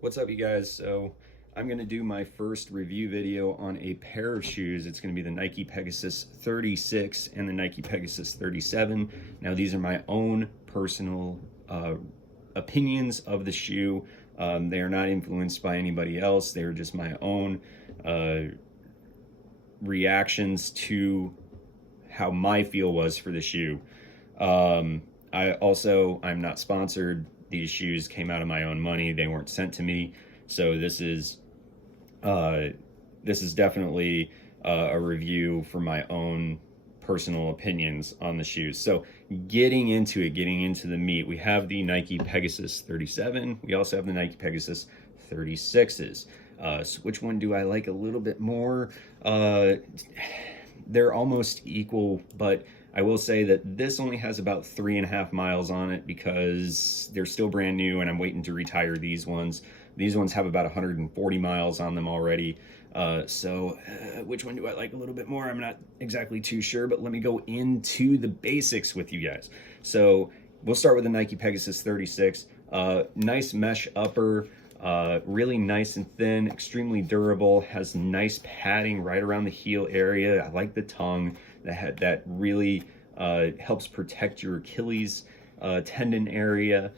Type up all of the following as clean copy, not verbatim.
What's up, you guys? So I'm going to do my first review video on a pair of shoes. It's going to be the Nike Pegasus 36 and the Nike Pegasus 37. Now, these are my own personal opinions of the shoe. They are not influenced by anybody else. They are just my own reactions to how my feel was for the shoe. I'm not sponsored. These shoes came out of my own money. They weren't sent to me. So this is definitely a review for my own personal opinions on the shoes. So getting into the meat, we have the Nike Pegasus 37. We also have the Nike Pegasus 36s. So which one do I like a little bit more? They're almost equal, but I will say that this only has about 3.5 miles on it because they're still brand new and I'm waiting to retire these ones. These ones have about 140 miles on them already. Which one do I like a little bit more? I'm not exactly too sure, but let me go into the basics with you guys. So we'll start with the Nike Pegasus 36. Nice mesh upper. Really nice and thin, extremely durable, has nice padding right around the heel area. I like the tongue that really helps protect your Achilles tendon area.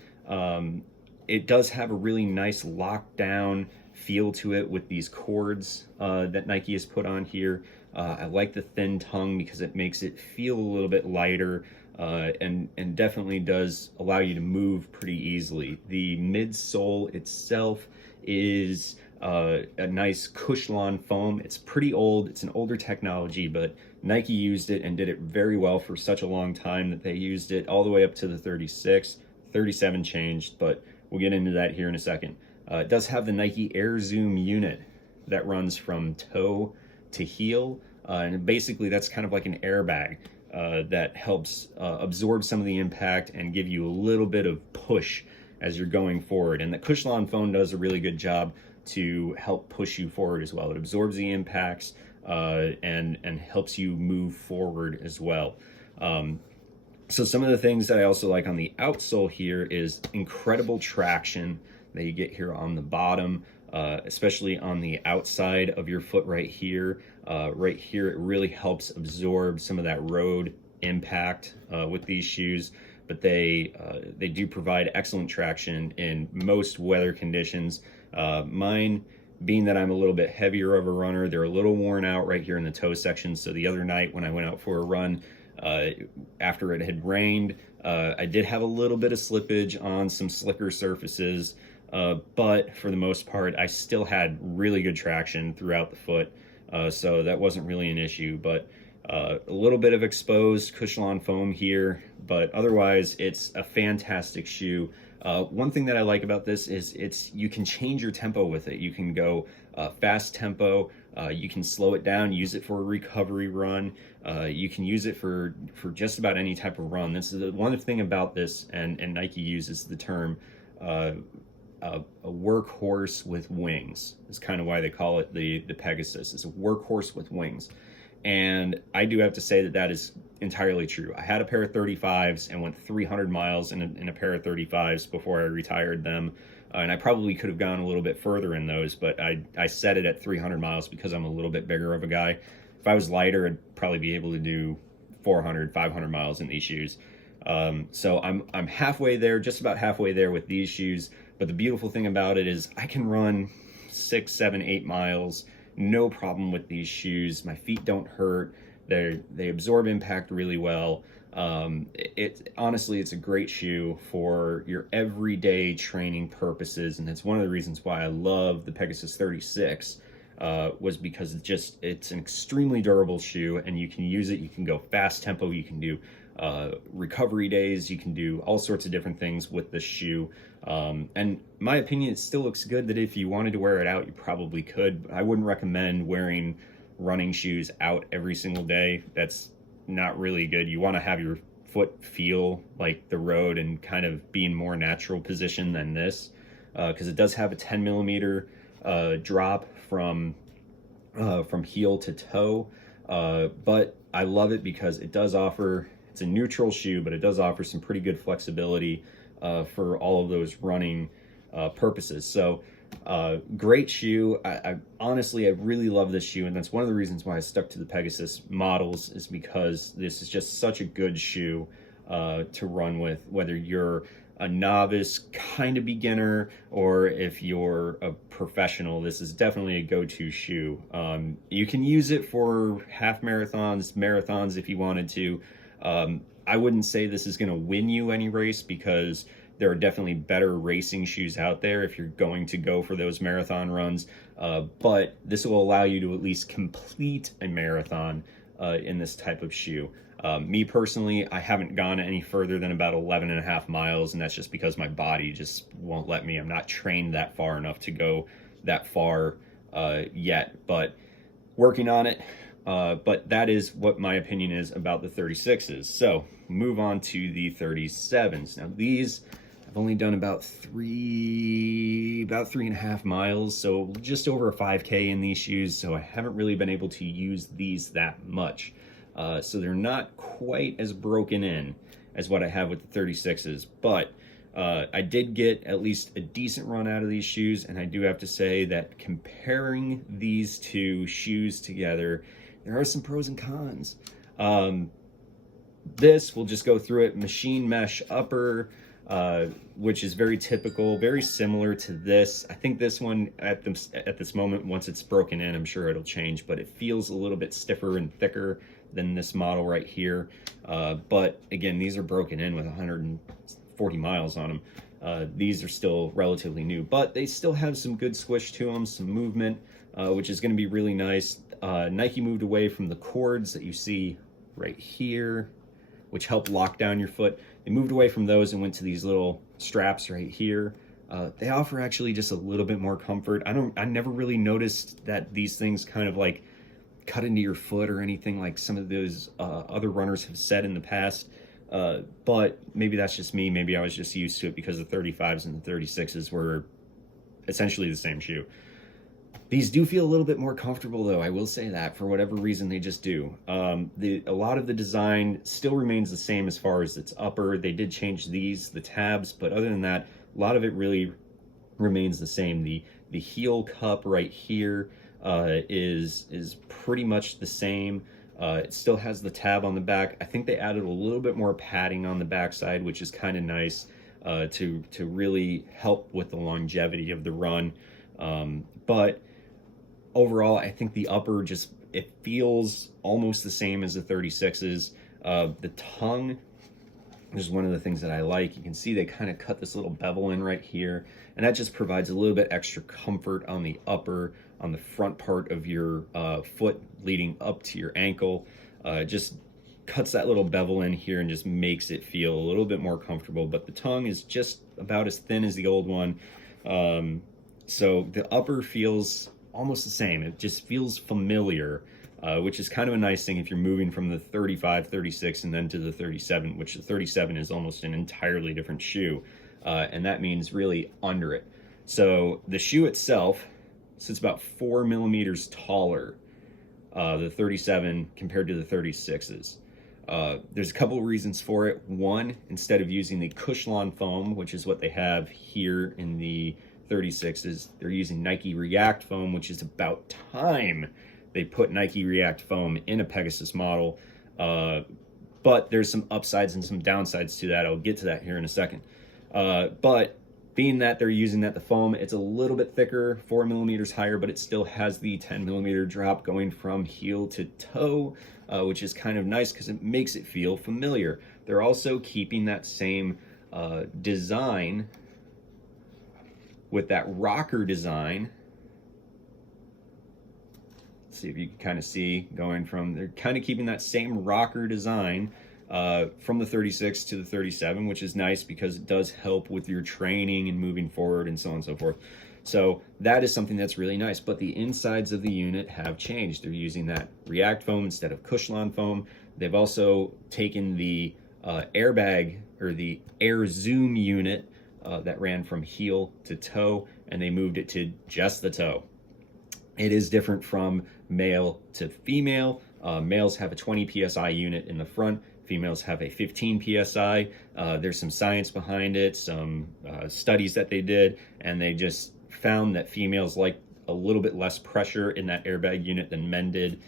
It does have a really nice lockdown feel to it with these cords that Nike has put on here. I like the thin tongue because it makes it feel a little bit lighter. And definitely does allow you to move pretty easily. The midsole itself is a nice Cushlon foam. It's pretty old. It's an older technology, but Nike used it and did it very well for such a long time that they used it all the way up to the 36. 37 changed, but we'll get into that here in a second. It does have the Nike Air Zoom unit that runs from toe to heel, and basically that's kind of like an airbag. That helps absorb some of the impact and give you a little bit of push as you're going forward. And the Cushlon foam does a really good job to help push you forward as well. It absorbs the impacts and helps you move forward as well. So some of the things that I also like on the outsole here is incredible traction that you get here on the bottom. Especially on the outside of your foot right here. Right here, it really helps absorb some of that road impact with these shoes, but they do provide excellent traction in most weather conditions. Mine, being that I'm a little bit heavier of a runner, they're a little worn out right here in the toe section. So the other night when I went out for a run, after it had rained, I did have a little bit of slippage on some slicker surfaces. But for the most part, I still had really good traction throughout the foot, so that wasn't really an issue. But a little bit of exposed Cushlon foam here, but otherwise it's a fantastic shoe. One thing that I like about this is you can change your tempo with it. You can go fast tempo, you can slow it down, use it for a recovery run, you can use it for just about any type of run. This is the one thing about this, and Nike uses the term a workhorse with wings is kind of why they call it the Pegasus. It's a workhorse with wings. And I do have to say that that is entirely true. I had a pair of 35s and went 300 miles in a pair of 35s before I retired them. And I probably could have gone a little bit further in those, but I set it at 300 miles because I'm a little bit bigger of a guy. If I was lighter, I'd probably be able to do 400, 500 miles in these shoes. So I'm halfway there, just about halfway there with these shoes. But the beautiful thing about it is I can run 6, 7, 8 miles, no problem with these shoes. My feet don't hurt. They absorb impact really well. Honestly, it's a great shoe for your everyday training purposes, and that's one of the reasons why I love the Pegasus 36. Was because it's an extremely durable shoe, and you can use it. You can go fast tempo. You can do recovery days. You can do all sorts of different things with this shoe. And in my opinion, it still looks good that if you wanted to wear it out, you probably could. But I wouldn't recommend wearing running shoes out every single day. That's not really good. You want to have your foot feel like the road and kind of be in more natural position than this, because it does have a 10 millimeter drop from heel to toe, but I love it because it does offer, it's a neutral shoe, but it does offer some pretty good flexibility for all of those running purposes. So great shoe. I honestly, I really love this shoe, and that's one of the reasons why I stuck to the Pegasus models, is because this is just such a good shoe to run with, whether you're a novice kind of beginner or if you're a professional. This is definitely a go-to shoe. You can use it for half marathons if you wanted to. I wouldn't say this is going to win you any race, because there are definitely better racing shoes out there if you're going to go for those marathon runs. But this will allow you to at least complete a marathon in this type of shoe. Me personally, I haven't gone any further than about 11.5 miles, and that's just because my body just won't let me. I'm not trained that far enough to go that far yet, but working on it. But that is what my opinion is about the 36s. So move on to the 37s. Now these, I've only done about 3.5 miles, so just over a 5K in these shoes, so I haven't really been able to use these that much. So they're not quite as broken in as what I have with the 36s, but I did get at least a decent run out of these shoes, and I do have to say that comparing these two shoes together, there are some pros and cons. This, we'll just go through it. Machine mesh upper, which is very typical, very similar to this. I think this one at this moment, once it's broken in, I'm sure it'll change, but it feels a little bit stiffer and thicker than this model right here. But again, these are broken in with 140 miles on them. These are still relatively new, but they still have some good squish to them, some movement, which is going to be really nice. Nike moved away from the cords that you see right here, which help lock down your foot. They moved away from those and went to these little straps right here. They offer actually just a little bit more comfort. I never really noticed that these things kind of like cut into your foot or anything like some of those other runners have said in the past. But maybe that's just me. Maybe I was just used to it because the 35s and the 36s were essentially the same shoe. These do feel a little bit more comfortable, though. I will say that for whatever reason, they just do. A lot of the design still remains the same as far as its upper. They did change the tabs, but other than that, a lot of it really remains the same. The heel cup right here is pretty much the same. It still has the tab on the back. I think they added a little bit more padding on the backside, which is kind of nice to really help with the longevity of the run. But overall, I think the upper it feels almost the same as the 36s. The tongue is one of the things that I like. You can see they kind of cut this little bevel in right here, and that just provides a little bit extra comfort on the upper, on the front part of your foot leading up to your ankle. Just cuts that little bevel in here and just makes it feel a little bit more comfortable. But the tongue is just about as thin as the old one. So the upper feels almost the same. It just feels familiar, which is kind of a nice thing if you're moving from the 35, 36, and then to the 37, which the 37 is almost an entirely different shoe. And that means really under it. So the shoe itself sits about 4 millimeters taller, the 37 compared to the 36s. There's a couple of reasons for it. One, instead of using the Cushlon foam, which is what they have here in the 36s, they're using Nike React foam, which is about time they put Nike React foam in a Pegasus model. But there's some upsides and some downsides to that. I'll get to that here in a second. But being that they're using the foam, it's a little bit thicker, 4 millimeters higher, but it still has the 10 millimeter drop going from heel to toe, which is kind of nice because it makes it feel familiar. They're also keeping that same design with that rocker design. Let's see if you can kind of see going from, they're kind of keeping that same rocker design from the 36 to the 37, which is nice because it does help with your training and moving forward and so on and so forth. So that is something that's really nice, but the insides of the unit have changed. They're using that React foam instead of Cushlon foam. They've also taken the airbag or the Air Zoom unit that ran from heel to toe, and they moved it to just the toe. It is different from male to female. Males have a 20 PSI unit in the front. Females have a 15 psi. There's some science behind it, some studies that they did, and they just found that females like a little bit less pressure in that airbag unit than men did.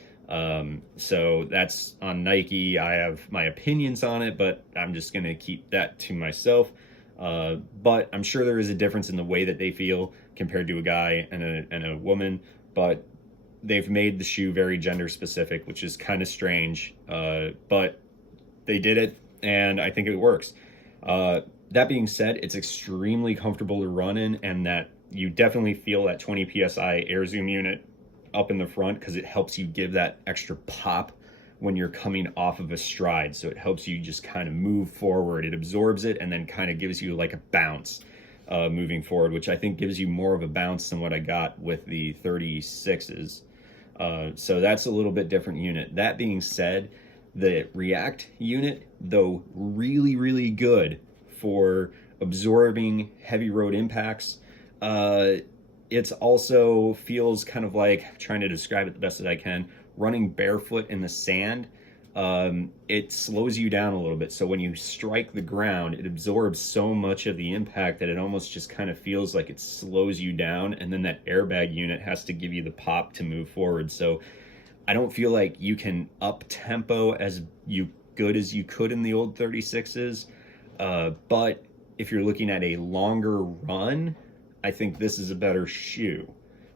So that's on Nike. I have my opinions on it, but I'm just going to keep that to myself. But I'm sure there is a difference in the way that they feel compared to a guy and a woman, but they've made the shoe very gender specific, which is kind of strange. But they did it, and I think it works. That being said, it's extremely comfortable to run in, and that you definitely feel that 20 psi air zoom unit up in the front, because it helps you give that extra pop when you're coming off of a stride. So it helps you just kind of move forward. It absorbs it and then kind of gives you like a bounce moving forward, which I think gives you more of a bounce than what I got with the 36s. So that's a little bit different unit. That being said, the React unit, though really, really good for absorbing heavy road impacts, it also feels kind of like, trying to describe it the best that I can, running barefoot in the sand. It slows you down a little bit. So when you strike the ground, it absorbs so much of the impact that it almost just kind of feels like it slows you down. And then that airbag unit has to give you the pop to move forward. So I don't feel like you can up tempo as good as you could in the old 36s. But if you're looking at a longer run, I think this is a better shoe.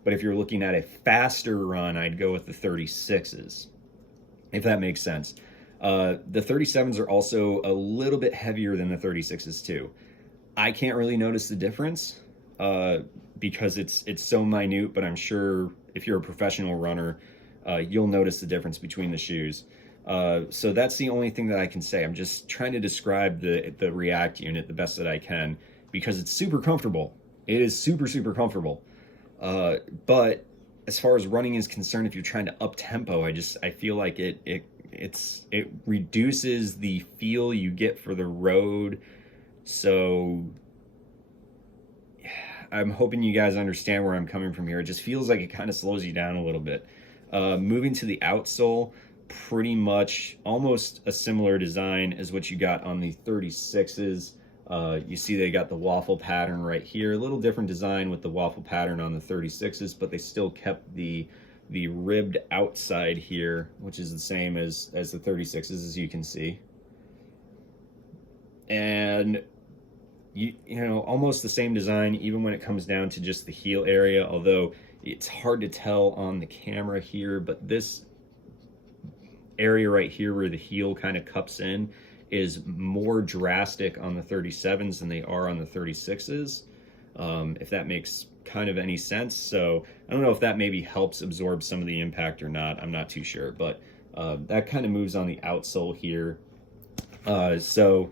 But if you're looking at a faster run, I'd go with the 36s, if that makes sense. The 37s are also a little bit heavier than the 36s too. I can't really notice the difference because it's so minute, but I'm sure if you're a professional runner, you'll notice the difference between the shoes. So that's the only thing that I can say. I'm just trying to describe the React unit the best that I can, because it's super comfortable. It is super, super comfortable. But as far as running is concerned, if you're trying to up tempo, I feel like it reduces the feel you get for the road. So I'm hoping you guys understand where I'm coming from here. It just feels like it kind of slows you down a little bit. Moving to the outsole, pretty much almost a similar design as what you got on the 36s. You see they got the waffle pattern right here, a little different design with the waffle pattern on the 36s, but they still kept the ribbed outside here, which is the same as the 36s, as you can see. And you know, almost the same design even when it comes down to just the heel area, although it's hard to tell on the camera here, but this area right here where the heel kind of cups in is more drastic on the 37s than they are on the 36s, if that makes kind of any sense. So I don't know if that maybe helps absorb some of the impact or not. I'm not too sure, but that kind of moves on the outsole here. So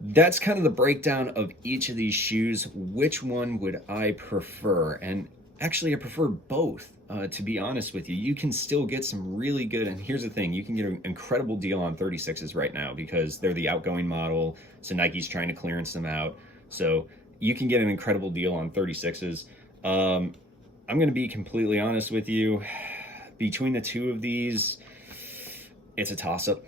that's kind of the breakdown of each of these shoes. Which one would I prefer? And actually, I prefer both. To be honest with you, you can still get some really good, and here's the thing, you can get an incredible deal on 36s right now because they're the outgoing model, so Nike's trying to clearance them out. So you can get an incredible deal on 36s. I'm going to be completely honest with you. Between the two of these, it's a toss-up.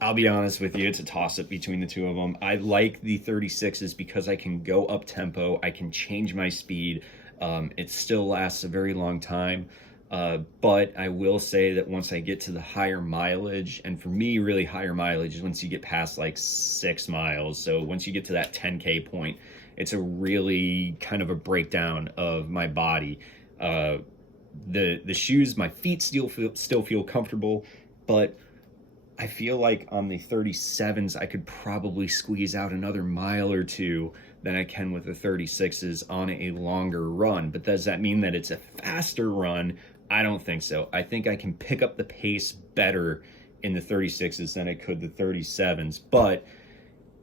I'll be honest with you, it's a toss-up between the two of them. I like the 36s because I can go up tempo, I can change my speed. It still lasts a very long time, but I will say that once I get to the higher mileage, and for me, really higher mileage is once you get past like 6 miles. So once you get to that 10K point, it's a really kind of a breakdown of my body. The shoes, my feet still feel comfortable, but I feel like on the 37s, I could probably squeeze out another mile or two than I can with the 36s on a longer run. But does that mean that it's a faster run? I don't think so. I think I can pick up the pace better in the 36s than I could the 37s. But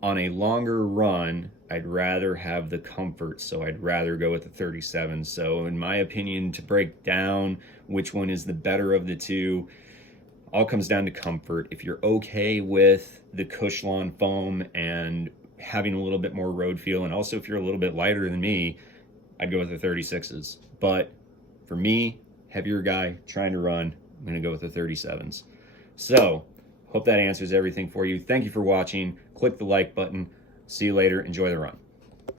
on a longer run, I'd rather have the comfort, so I'd rather go with the 37s. So in my opinion, to break down which one is the better of the two, all comes down to comfort. If you're okay with the Cushlon foam and having a little bit more road feel, and also if you're a little bit lighter than me, I'd go with the 36s. But for me, heavier guy trying to run, I'm gonna go with the 37s. So, hope that answers everything for you. Thank you for watching. Click the like button. See you later. Enjoy the run.